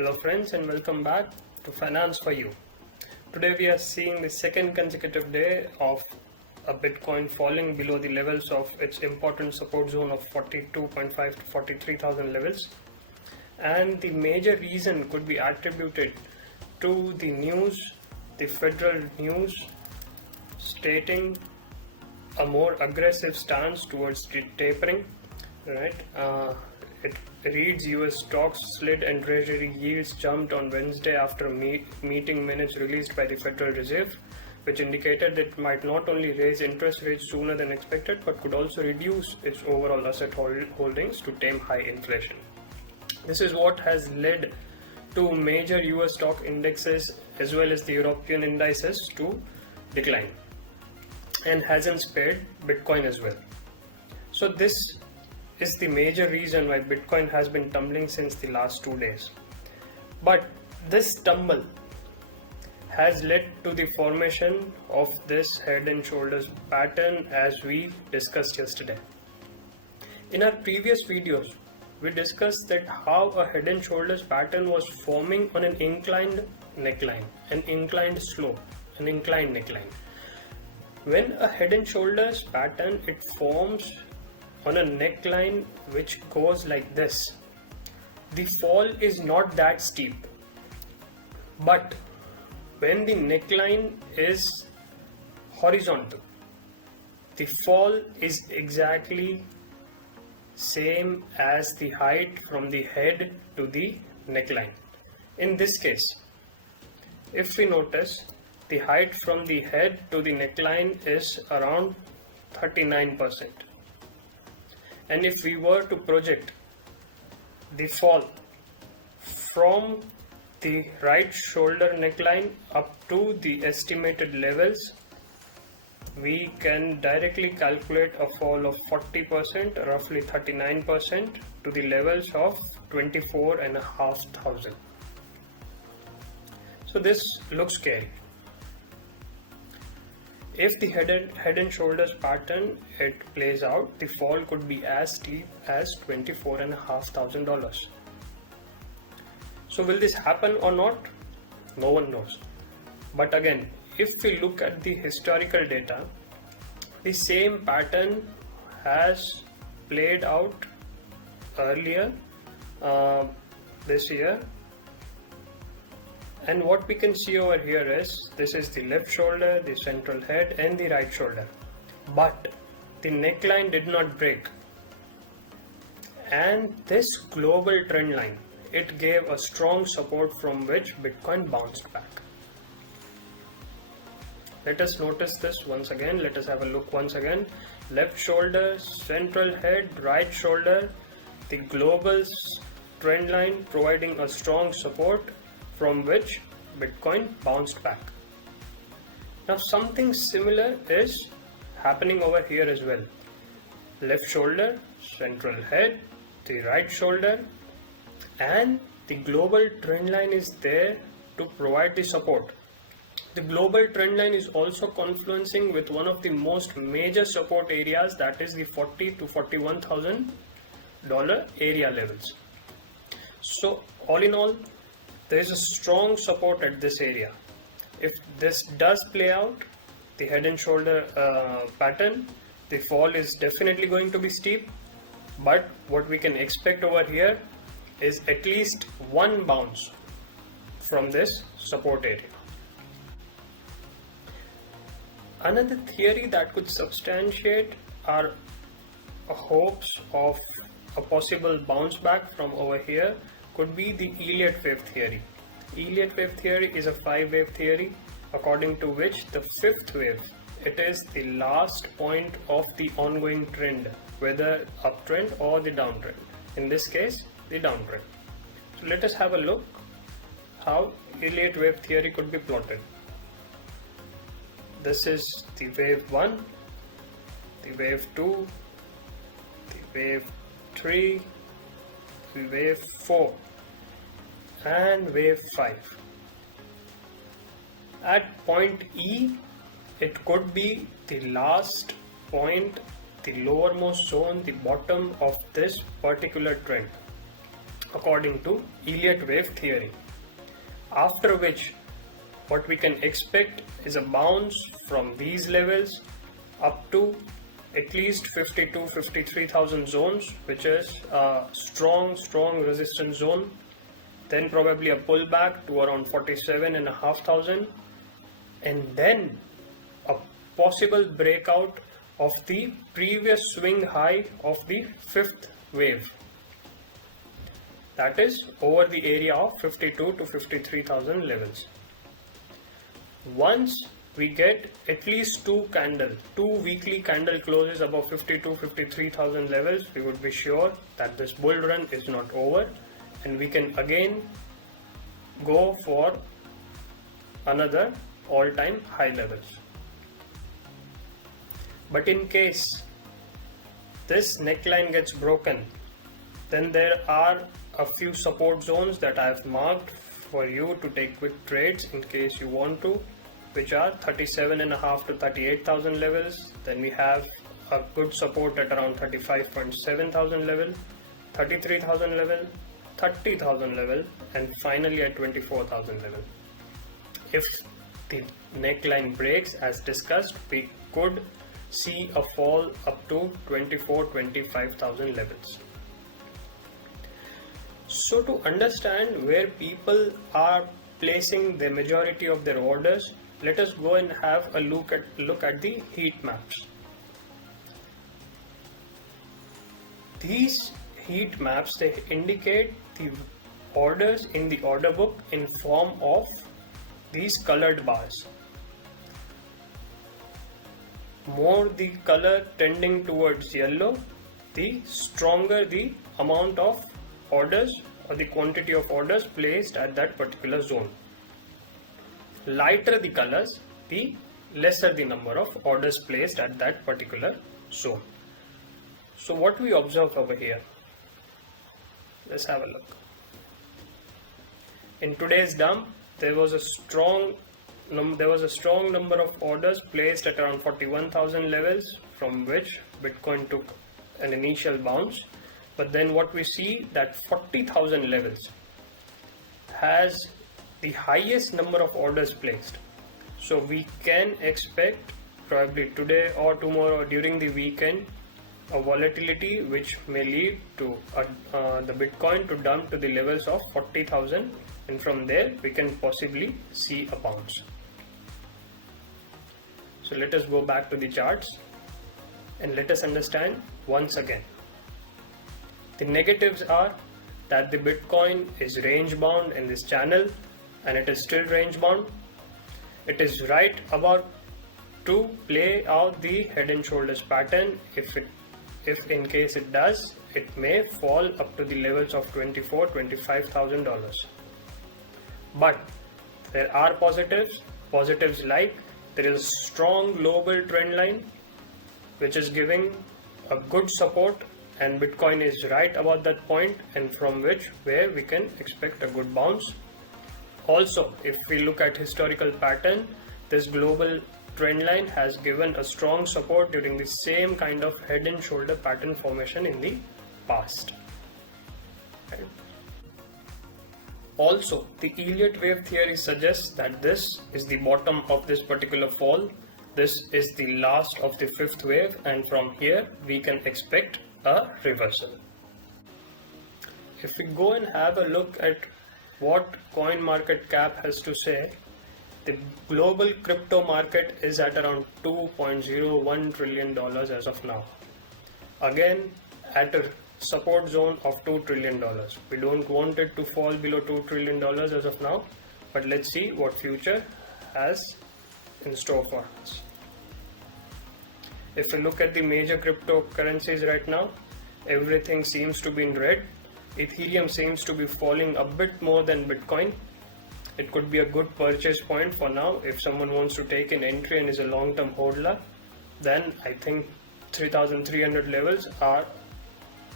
Hello friends and welcome back to Finance for You. Today we are seeing the second consecutive day of a Bitcoin falling below the levels of its important support zone of 42.5 to 43,000 levels, and the major reason could be attributed to the news, the federal news stating a more aggressive stance towards the tapering, right? It reads US stocks slid and treasury yields jumped on Wednesday after meeting minutes released by the Federal Reserve, which indicated that it might not only raise interest rates sooner than expected but could also reduce its overall asset holdings to tame high inflation. This is what has led to major US stock indexes as well as the European indices to decline, and hasn't spared Bitcoin as well. So this is the major reason why Bitcoin has been tumbling since the last 2 days. But this tumble has led to the formation of this head and shoulders pattern, as we discussed yesterday. In our previous videos, we discussed that how a head and shoulders pattern was forming on an inclined neckline, an inclined slope, an inclined neckline. When a head and shoulders pattern, it forms on a neckline which goes like this, the fall is not that steep. But when the neckline is horizontal, the fall is exactly same as the height from the head to the neckline. In this case, if we notice, the height from the head to the neckline is around 39%. And if we were to project the fall from the right shoulder neckline up to the estimated levels, we can directly calculate a fall of 40%, roughly 39%, to the levels of 24,500. So this looks scary. If the head and shoulders pattern it plays out, the fall could be as steep as $24,500. So will this happen or not? No one knows. But again, if we look at the historical data, the same pattern has played out earlier this year. And what we can see over here is, this is the left shoulder, the central head and the right shoulder. But the neckline did not break. And this global trend line, it gave a strong support from which Bitcoin bounced back. Let us notice this once again. Let us have a look once again. Left shoulder, central head, right shoulder, the global trend line providing a strong support from which Bitcoin bounced back. Now something similar is happening over here as well. Left shoulder, central head, the right shoulder, and the global trend line is there to provide the support. The global trend line is also confluencing with one of the most major support areas, that is the $40,000 to $41,000 area levels. So all in all, there is a strong support at this area. If this does play out, the head and shoulder pattern, the fall is definitely going to be steep. But what we can expect over here is at least one bounce from this support area. Another theory that could substantiate our hopes of a possible bounce back from over here could be the Elliott wave theory. Elliott wave theory is a 5-wave theory according to which the 5th wave, it is the last point of the ongoing trend, whether uptrend or the downtrend. In this case, the downtrend. So let us have a look how Elliott wave theory could be plotted. This is the wave 1, the wave 2, the wave 3, the wave 4 and wave 5. At point E, it could be the last point, the lowermost zone, the bottom of this particular trend. according to Elliott wave theory. After which, what we can expect is a bounce from these levels up to at least 53,000 zones, which is a strong resistance zone. Then probably a pullback to around 47,500, and then a possible breakout of the previous swing high of the fifth wave. That is over the area of 52 to 53,000 levels. Once we get at least two weekly candle closes above 53,000 levels, we would be sure that this bull run is not over, and we can again go for another all-time high levels. But in case this neckline gets broken, then there are a few support zones that I have marked for you to take quick trades in case you want to, which are 37.5 to 38,000 levels. Then we have a good support at around 35.7,000 level, 33,000 level, 30,000 level, and finally at 24,000 level. If the neckline breaks as discussed, we could see a fall up to 25,000 levels. So to understand where people are placing the majority of their orders, let us go and have a look at the heat maps. These heat maps, they indicate the orders in the order book in form of these colored bars. More the color tending towards yellow, the stronger the amount of orders or the quantity of orders placed at that particular zone. Lighter the colors, the lesser the number of orders placed at that particular zone. So what we observe over here, let's have a look. In today's dump, there was a strong number of orders placed at around 41,000 levels, from which Bitcoin took an initial bounce. But then what we see that 40,000 levels has the highest number of orders placed. So we can expect probably today or tomorrow or during the weekend a volatility which may lead to the Bitcoin to dump to the levels of 40,000, and from there we can possibly see a bounce. So let us go back to the charts and let us understand once again. The negatives are that the Bitcoin is range bound in this channel, and it is still range bound. It is right about to play out the head and shoulders pattern. If in case it does, it may fall up to the levels of $25,000. But there are positives like there is a strong global trend line which is giving a good support, and Bitcoin is right about that point, and from where we can expect a good bounce. Also, if we look at historical pattern, this global trend line has given a strong support during the same kind of head and shoulder pattern formation in the past. Right. Also, the Elliott wave theory suggests that this is the bottom of this particular fall. This is the last of the fifth wave, and from here we can expect a reversal. If we go and have a look at what CoinMarketCap has to say, the global crypto market is at around $2.01 trillion as of now. Again, at a support zone of $2 trillion. We don't want it to fall below $2 trillion as of now, but let's see what future has in store for us. If we look at the major cryptocurrencies right now, everything seems to be in red. Ethereum seems to be falling a bit more than Bitcoin. It could be a good purchase point for now. If someone wants to take an entry and is a long-term hodler, then I think 3,300 levels are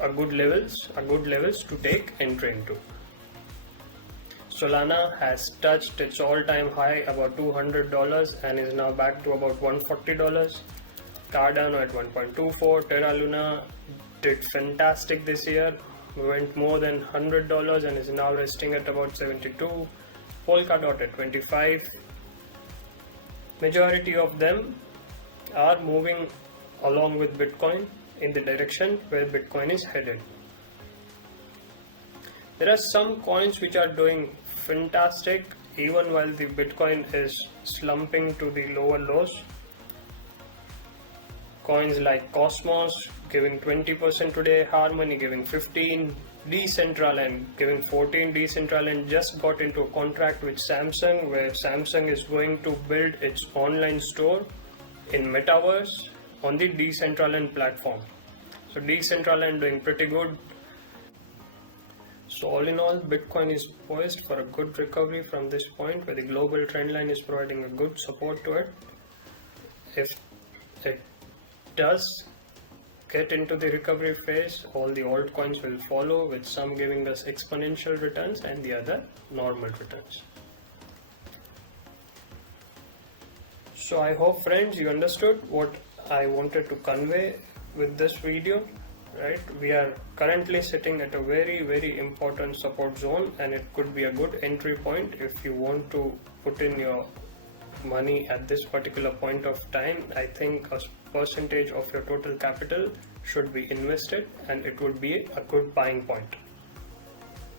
a good levels to take entry into. Solana has touched its all-time high about $200 and is now back to about $140. Cardano at 1.24. Terra Luna did fantastic this year, went more than $100 and is now resting at about 72. Polkadot at 25. Majority of them are moving along with Bitcoin in the direction where Bitcoin is headed. There are some coins which are doing fantastic even while the Bitcoin is slumping to the lower lows. Coins like Cosmos giving 20% today, Harmony giving 15%, Decentraland giving 14%. Decentraland just got into a contract with Samsung where Samsung is going to build its online store in Metaverse on the Decentraland platform. So Decentraland doing pretty good. So all in all, Bitcoin is poised for a good recovery from this point where the global trend line is providing a good support to it. If it does get into the recovery phase, all the altcoins will follow, with some giving us exponential returns and the other normal returns. So I hope friends you understood what I wanted to convey with this video. Right, we are currently sitting at a very important support zone, and it could be a good entry point if you want to put in your money at this particular point of time. I think a percentage of your total capital should be invested, and it would be a good buying point.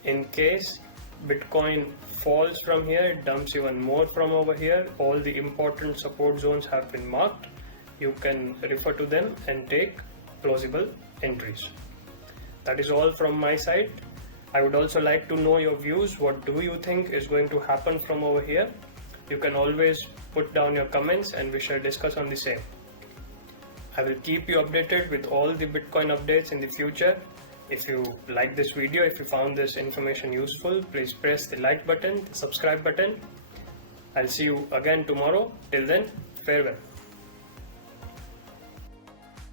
In case Bitcoin falls from here, it dumps even more from over here, all the important support zones have been marked. You can refer to them and take plausible entries. That is all from my side. I would also like to know your views. What do you think is going to happen from over here? You can always put down your comments and we shall discuss on the same. I will keep you updated with all the Bitcoin updates in the future. If you like this video, if you found this information useful, please press the like button, the subscribe button. I'll see you again tomorrow. Till then, farewell.